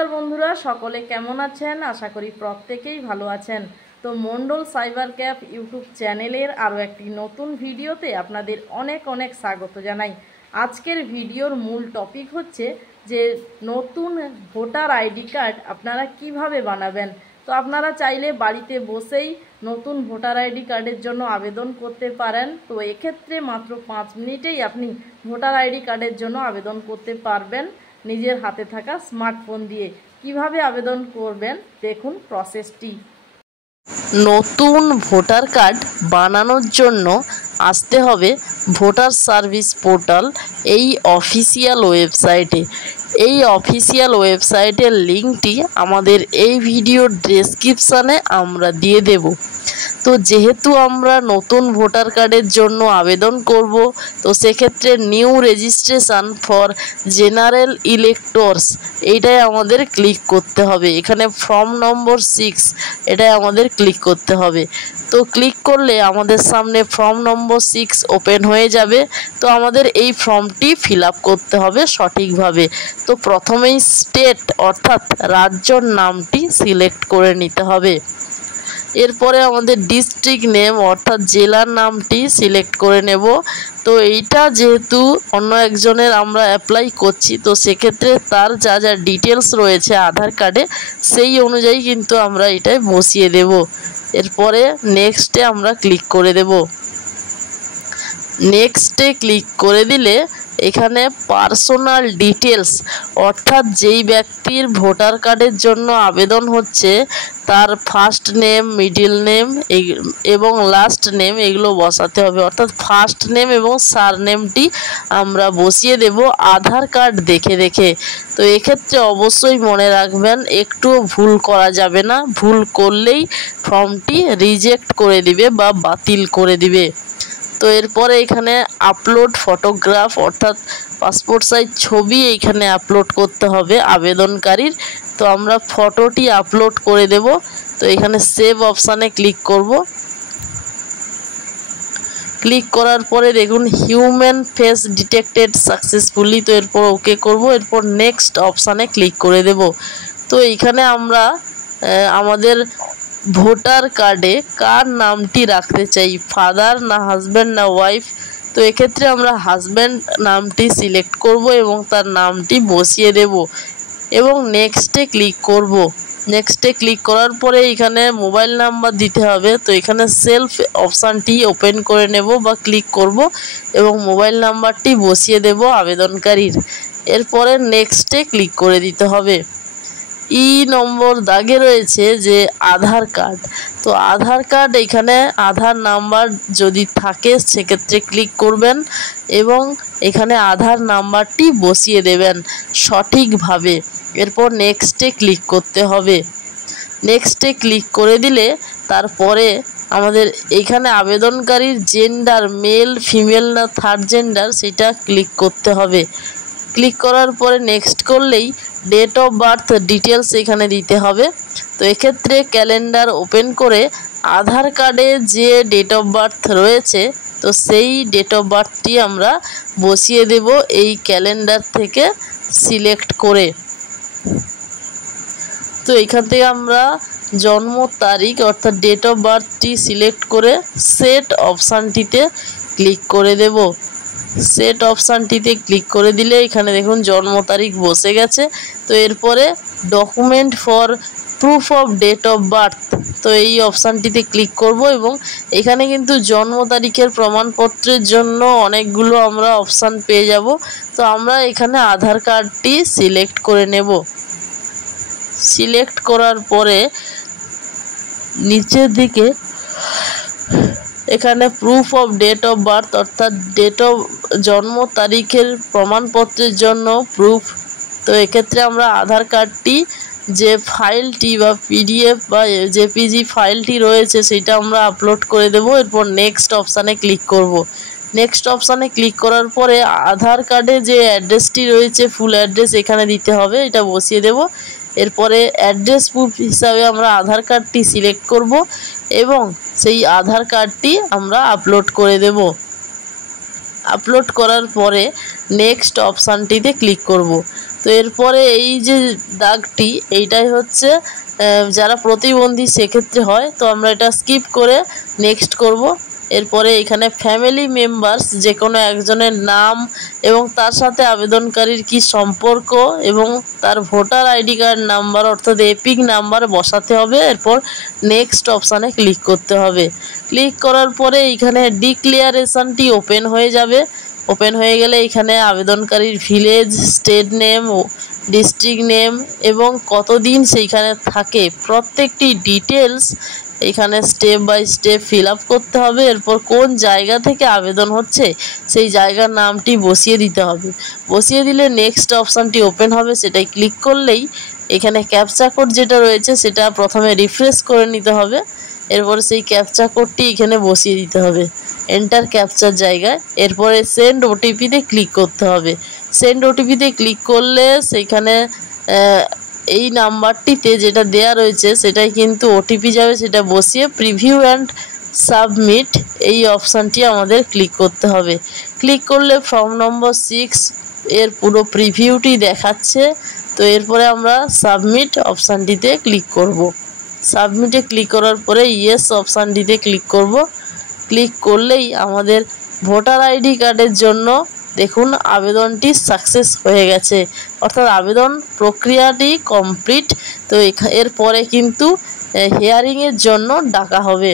নমস্কার বন্ধুরা, সকলে কেমন আছেন? আশা করি প্রত্যেকেই ভালো আছেন। তো মন্ডল সাইবার ক্যাফ ইউটিউব চ্যানেলের আরও একটি নতুন ভিডিওতে আপনাদের অনেক অনেক স্বাগত জানাই। আজকের ভিডিওর মূল টপিক হচ্ছে যে নতুন ভোটার আইডি কার্ড আপনারা কিভাবে বানাবেন। তো আপনারা চাইলে বাড়িতে বসেই নতুন ভোটার আইডি কার্ডের জন্য আবেদন করতে পারেন। তো এক্ষেত্রে মাত্র 5 মিনিটেই আপনি ভোটার আইডি কার্ডের জন্য আবেদন করতে পারবেন নিজের হাতে থাকা স্মার্টফোন দিয়ে। কিভাবে আবেদন করবেন দেখুন প্রসেসটি। নতুন ভোটার কার্ড বানানোর জন্য আসতে হবে ভোটার সার্ভিস পোর্টাল এই অফিসিয়াল ওয়েবসাইটে। এই অফিসিয়াল ওয়েবসাইটের লিঙ্কটি আমাদের এই ভিডিওর ডেসক্রিপশানে আমরা দিয়ে দেব। তো যেহেতু আমরা নতুন ভোটার কার্ডের জন্য আবেদন করব, তো সেক্ষেত্রে new registration for general electors এইটাই আমাদের ক্লিক করতে হবে। এখানে ফর্ম নম্বর 6 এটাই আমাদের ক্লিক করতে হবে। তো ক্লিক করলে আমাদের সামনে ফর্ম নম্বর 6 ওপেন হয়ে যাবে। তো আমাদের এই ফর্মটি ফিল আপ করতে হবে সঠিকভাবে। তো প্রথমেই স্টেট অর্থাৎ রাজ্যর নামটি সিলেক্ট করে নিতে হবে। এরপরে আমাদের ডিস্ট্রিক্ট নেম অর্থাৎ জেলার নামটি সিলেক্ট করে নেব। তো এইটা যেহেতু অন্য একজনের আমরা অ্যাপ্লাই করছি, তো সেক্ষেত্রে তার যা যা ডিটেলস রয়েছে আধার কার্ডে সেই অনুযায়ী কিন্তু আমরা এটাই বসিয়ে দেব। এরপরে নেক্সটে আমরা ক্লিক করে দেব। নেক্সটে ক্লিক করে দিলে এখানে পার্সোনাল ডিটেলস অর্থাৎ যেই ব্যক্তির ভোটার কার্ডের জন্য আবেদন হচ্ছে তার ফার্স্ট নেম, মিডিল নেম এবং লাস্ট নেম এগুলো বসাতে হবে। অর্থাৎ ফার্স্ট নেম এবং সারনেমটি আমরা বসিয়ে দেব আধার কার্ড দেখে দেখে। তো এক্ষেত্রে অবশ্যই মনে রাখবেন একটুও ভুল করা যাবে না। ভুল করলেই ফর্মটি রিজেক্ট করে দিবে বা বাতিল করে দিবে। তো এরপরে এখানে আপলোড ফটোগ্রাফ অর্থাৎ পাসপোর্ট সাইজ ছবি এইখানে আপলোড করতে হবে আবেদনকারীর। তো আমরা ফটোটি আপলোড করে দেব। তো এখানে সেভ অপশানে ক্লিক করব। ক্লিক করার পরে দেখুন হিউম্যান ফেস ডিটেক্টেড সাকসেসফুলি। তো এরপর ওকে করব। এরপর নেক্সট অপশানে ক্লিক করে দেব। তো এইখানে আমরা আমাদের ভোটার কার্ডে কার নামটি রাখতে চাই, ফাদার না হাজব্যান্ড না ওয়াইফ। তো এক্ষেত্রে আমরা হাজব্যান্ড নামটি সিলেক্ট করব এবং তার নামটি বসিয়ে দেব এবং নেক্সটে ক্লিক করব। নেক্সটে ক্লিক করার পরে এখানে মোবাইল নাম্বার দিতে হবে। তো এখানে সেলফ অপশানটি ওপেন করে নেব বা ক্লিক করব এবং মোবাইল নাম্বারটি বসিয়ে দেব আবেদনকারীর। এরপরে নেক্সটে ক্লিক করে দিতে হবে। নম্বর দাগে রয়েছে যে আধার কার্ড। তো আধার কার্ড এখানে আধার নাম্বার যদি থাকে সেক্ষেত্রে ক্লিক করবেন এবং এখানে আধার নাম্বারটি বসিয়ে দেবেন সঠিকভাবে। এরপর নেক্সটে ক্লিক করতে হবে। নেক্সটে ক্লিক করে দিলে তারপরে আমাদের এখানে আবেদনকারীর জেন্ডার মেল ফিমেল না থার্ড জেন্ডার সেটা ক্লিক করতে হবে। ক্লিক করার পরে নেক্সট করলেই ডেট অফ বার্থ ডিটেলস এখানে দিতে হবে। তো এক্ষেত্রে ক্যালেন্ডার ওপেন করে আধার কার্ডে যে ডেট অফ বার্থ রয়েছে তো সেই ডেট অফ বার্থটি আমরা বসিয়ে দেব এই ক্যালেন্ডার থেকে সিলেক্ট করে। তো এখান থেকে আমরা জন্ম তারিখ অর্থাৎ ডেট অফ বার্থটি সিলেক্ট করে সেট অপশানটিতে ক্লিক করে দেব। সেট অপশানটিতে ক্লিক করে দিলে এখানে দেখুন জন্ম তারিখ বসে গেছে। তো এরপরে document for proof of date of birth, তো এই অপশানটিতে ক্লিক করব এবং এখানে কিন্তু জন্ম তারিখের প্রমাণপত্রের জন্য অনেকগুলো আমরা অপশান পেয়ে যাব। তো আমরা এখানে আধার কার্ডটি সিলেক্ট করে নেব। সিলেক্ট করার পরে নিচের দিকে এখানে proof of date of birth অর্থাৎ ডেট অফ জন্ম তারিখের প্রমাণপত্রের জন্য প্রুফ। তো এক্ষেত্রে আমরা আধার কার্ডটি যে ফাইলটি বা পিডিএফ বা জেপিজি ফাইলটি রয়েছে সেটা আমরা আপলোড করে দেব। এরপর নেক্সট অপশানে ক্লিক করব। নেক্সট অপশানে ক্লিক করার পরে আধার কার্ডে যে অ্যাড্রেসটি রয়েছে ফুল অ্যাড্রেস এখানে দিতে হবে, এটা বসিয়ে দেব। এরপরে অ্যাড্রেস প্রুফ হিসাবে আমরা আধার কার্ডটি সিলেক্ট করব এবং সেই আধার কার্ডটি আমরা আপলোড করে দেব। আপলোড করার পরে নেক্সট অপশানটিতে ক্লিক করব। তো এরপরে এই যে দাগটি এইটাই হচ্ছে যারা প্রতিবন্ধী সেক্ষেত্রে হয়, তো আমরা এটা স্কিপ করে নেক্সট করব। এরপরে এখানে ফ্যামিলি মেম্বার্স যে কোনো একজনের নাম এবং তার সাথে আবেদনকারীর কি সম্পর্ক এবং তার ভোটার আইডি কার্ড নাম্বার অর্থাৎ এপিক নাম্বার বসাতে হবে। এরপর নেক্সট অপশানে ক্লিক করতে হবে। ক্লিক করার পরে এইখানে ডিক্লিয়ারেশনটি ওপেন হয়ে যাবে। ওপেন হয়ে গেলে এখানে আবেদনকারীর village, state name, district name এবং কতদিন সেইখানে থাকে প্রত্যেকটি ডিটেলস এখানে step by step fill up করতে হবে। এরপর কোন জায়গা থেকে আবেদন হচ্ছে সেই জায়গার নামটি বসিয়ে দিতে হবে। বসিয়ে দিলে নেক্সট অপশানটি ওপেন হবে, সেটাই ক্লিক করলেই এখানে ক্যাপচা কোড যেটা রয়েছে সেটা প্রথমে রিফ্রেশ করে নিতে হবে। এরপরে সেই ক্যাপচা কোডটি এখানে বসিয়ে দিতে হবে এন্টার ক্যাপচার জায়গায়। এরপরে সেন্ড ওটিপিতে ক্লিক করতে হবে। সেন্ড ওটিপিতে ক্লিক করলে সেইখানে এই নাম্বারটিতে যেটা দেয়া রয়েছে সেটাই কিন্তু ওটিপি যাবে, সেটা বসিয়ে প্রিভিউ অ্যান্ড সাবমিট এই অপশানটি আমাদের ক্লিক করতে হবে। ক্লিক করলে ফর্ম নম্বর 6 এর পুরো প্রিভিউটি দেখাচ্ছে। তো এরপরে আমরা সাবমিট অপশানটিতে ক্লিক করব। সাবমিটে ক্লিক করার পরে ইয়েস অপশানটিতে ক্লিক করব। ক্লিক করলেই আমাদের ভোটার আইডি কার্ডের জন্য দেখুন আবেদনটি সাকসেস হয়ে গেছে, অর্থাৎ আবেদন প্রক্রিয়াটি কমপ্লিট। তো এরপরে কিন্তু হিয়ারিংয়ের জন্য ডাকা হবে।